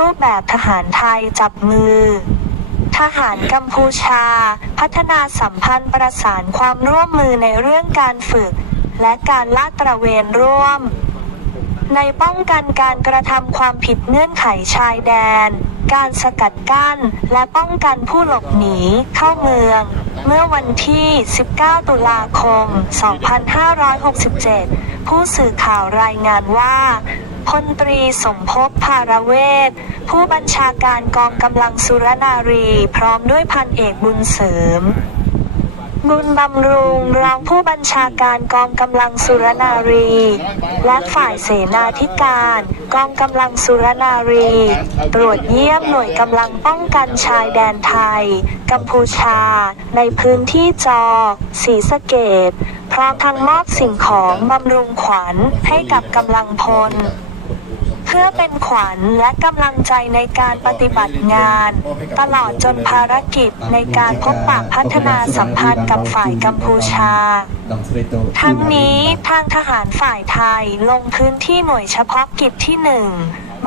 รูปแบบทหารไทยจับมือ ทหารกัมพูชา พัฒนาสัมพันธ์ประสานความร่วมมือในเรื่องการฝึก และการลาดตระเวนร่วม ในป้องกันการกระทำความผิดเงื่อนไขชายแดน การสกัดกั้น และป้องกันผู้หลบหนีเข้าเมือง เมื่อวันที่ 19 ตุลาคม 2567 ผู้สื่อข่าวรายงานว่า พลตรีสมภพภารเวศผู้บัญชาการกองกำลังสุรนารี พร้อมด้วยพันเอกบุญเสริม บุญบำรุงรองผู้บัญชาการกองกำลังสุรนารี และฝ่ายเสนาธิการ กองกำลังสุรนารี ตรวจเยี่ยมหน่วยกำลังป้องกันชายแดนไทย กัมพูชา ในพื้นที่จอศรีสะเกดพร้อมทั้งมอบสิ่งของบำรุงขวัญให้กับกำลังพล เพื่อเป็นขวัญและกำลังใจในการปฏิบัติงาน ตลอดจนภารกิจในการพบปะพัฒนาสัมพันธ์กับฝ่ายกัมพูชา ทั้งนี้ทางทหารฝ่ายไทยลงพื้นที่หน่วยเฉพาะกิจที่หนึ่ง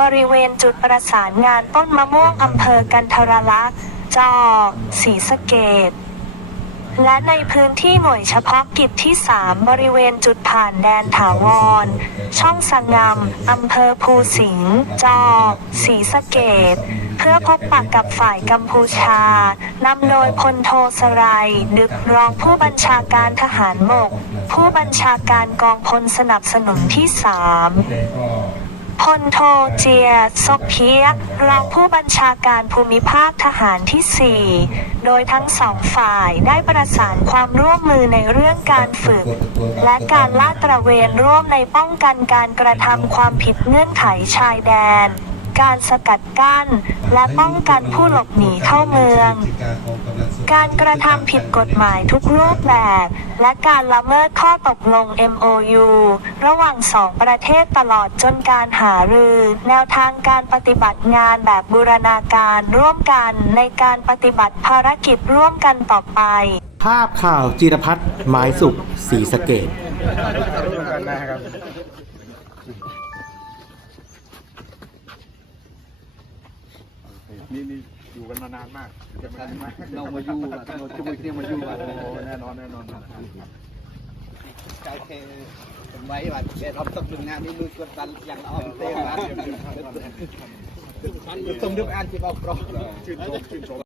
บริเวณจุดประสานงานต้นมะม่วงอำเภอกันทรลักษณ์จอกศรีสะเกด และในพื้นที่หน่วยเฉพาะกิจที่ 3 บริเวณจุดผ่านแดนถาวร ช่องสังามอำเภอภูสิงห์จอกศรีสะเกดเพื่อพบปะกับฝ่ายกัมพูชานำโดยพลโทสรายดึกรองผู้บัญชาการทหารบกผู้บัญชาการกองพลสนับสนุนที่ 3 พลโทเจียซกเพียกรองผู้บัญชาการภูมิภาคทหารที่ 4 โดยทั้งสองฝ่ายได้ประสานความร่วมมือในเรื่องการฝึก และการลาดตระเวนร่วมในป้องกันการกระทำความผิดเงื่อนไขชายแดน การสกัดกั้น และป้องกันผู้หลบหนีเข้าเมือง การกระทำผิดกฎหมายทุกรูปแบบ และการละเมิดข้อตกลง MOU ระหว่างสองประเทศตลอดจนการหารือ แนวทางการปฏิบัติงานแบบบูรณาการร่วมกันในการปฏิบัติภารกิจร่วมกันต่อไป ภาพข่าวจิรพัฒน์หมายสุขศรีสะเกดนี่นี่ อยู่กันมานานมากจะมานานมากเรามาอยู่อะเราจะมาเที่ยวมาอยู่อะโอ้แน่นอนแน่นอนใจแค่ผมไว้ว่าแค่เราต้องดึงงานนี้ลุยกดดันอย่างเราเอาเต้มาต้องดึงอ่านที่เราปรอชื่นชมชื่นชม